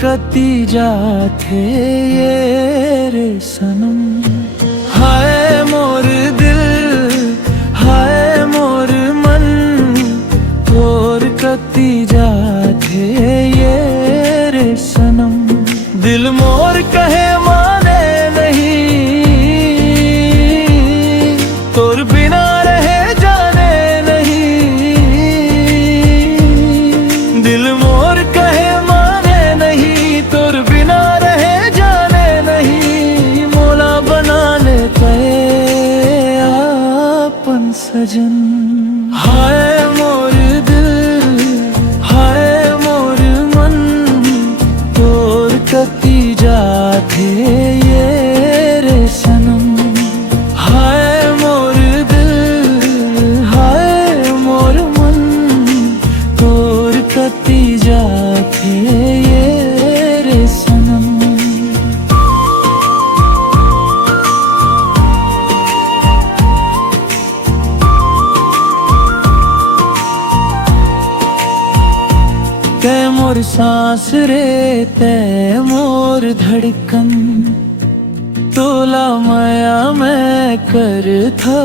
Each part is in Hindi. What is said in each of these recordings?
कती जाथे ये रे सनम। हाय मोर दिल, हाय मोर मन, तोर कती जाथे ये रे सनम। दिल मोर कहे माने नहीं, तोर बिना रहे जाने नहीं। दिल मोर कहे माने नहीं, तोर बिना रहे जाने नहीं। मोला बना लेते आपन सजन। हाय मोर दिल, हाय मोर मन, तोर कती जाथे ये रे सनम। हाय मोर दिल, हाय मोर मन, तोर कती जाथे ये रे सनम। तै मोर सांस रे, तै मोर धड़कन, तोला माया मैं कर थो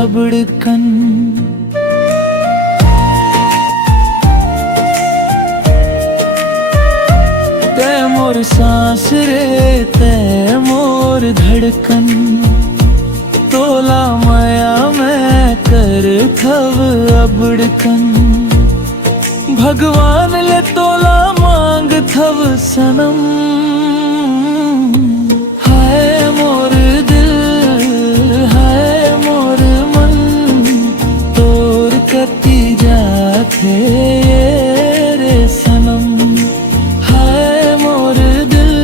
अबड़कन। तै मोर सांस रे, तै मोर धड़कन, तोला माया मैं कर थव अबड़कन। भगवान ले तोला मांग थव सनम। हाय मोर दिल, हाय मोर मन, तोर कती जाथे रे सनम। हाय मोर दिल,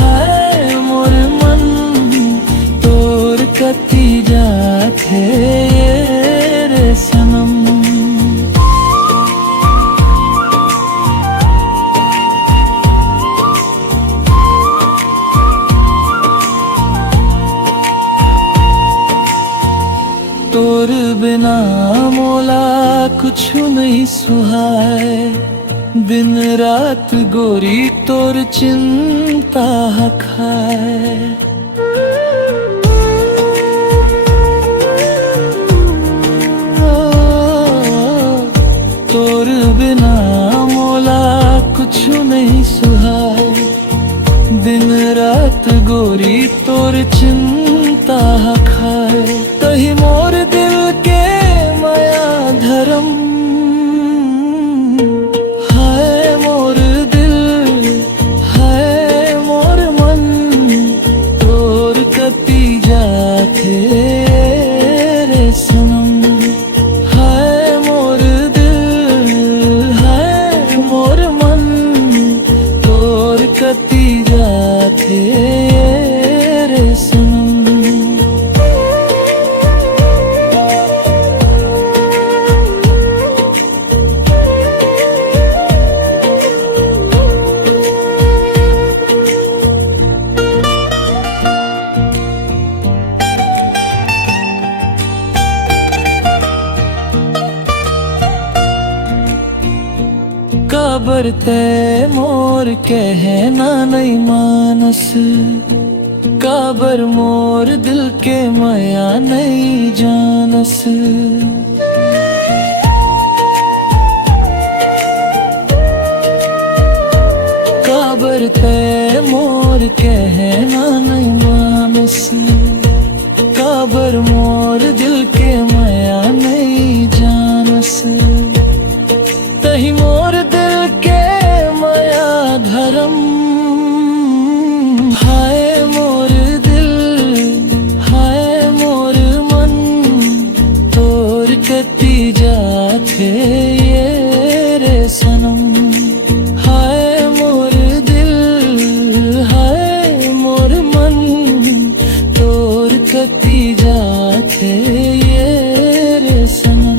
हाय मोर मन, तोर कती जाथे रे सनम। तोर बिना मोला कुछ नहीं सुहाए, दिन रात गोरी तोर चिंता खाए। तोर बिना मोला कुछ नहीं सुहाए, दिन रात गोरी तोर चिंता खाए। तही मोर दिल के माया धर्म। हाय मोर दिल, हाय मोर मन, तोर कती जाथे रे सनम। हाय मोर दिल, हाय मोर मन, तोर कती जाथे रे सनम। काबर ते मोर कहना नहीं मानस, काबर मोर दिल के माया नहीं जानस। काबर ते मोर कहना नहीं मानस, काबर मोर दिल के माया नहीं जानस। तही मोर दिल के माया धर्म। हाय मोर दिल, हाय मोर मन, तोर कती जाथे ये रे सनम। हाय मोर दिल, हाय मोर मन, तोर कती जाथे ये रे सनम।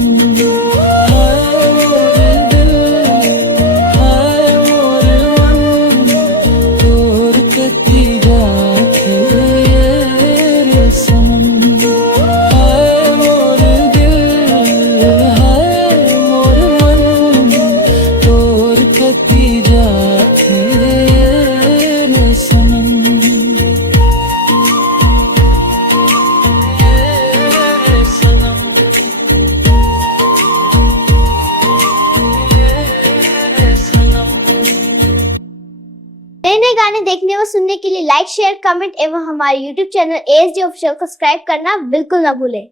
जाती जाती शेयर, कमेंट एवं हमारे YouTube चैनल ASD ऑफिशियल को सब्सक्राइब करना बिल्कुल ना भूलें।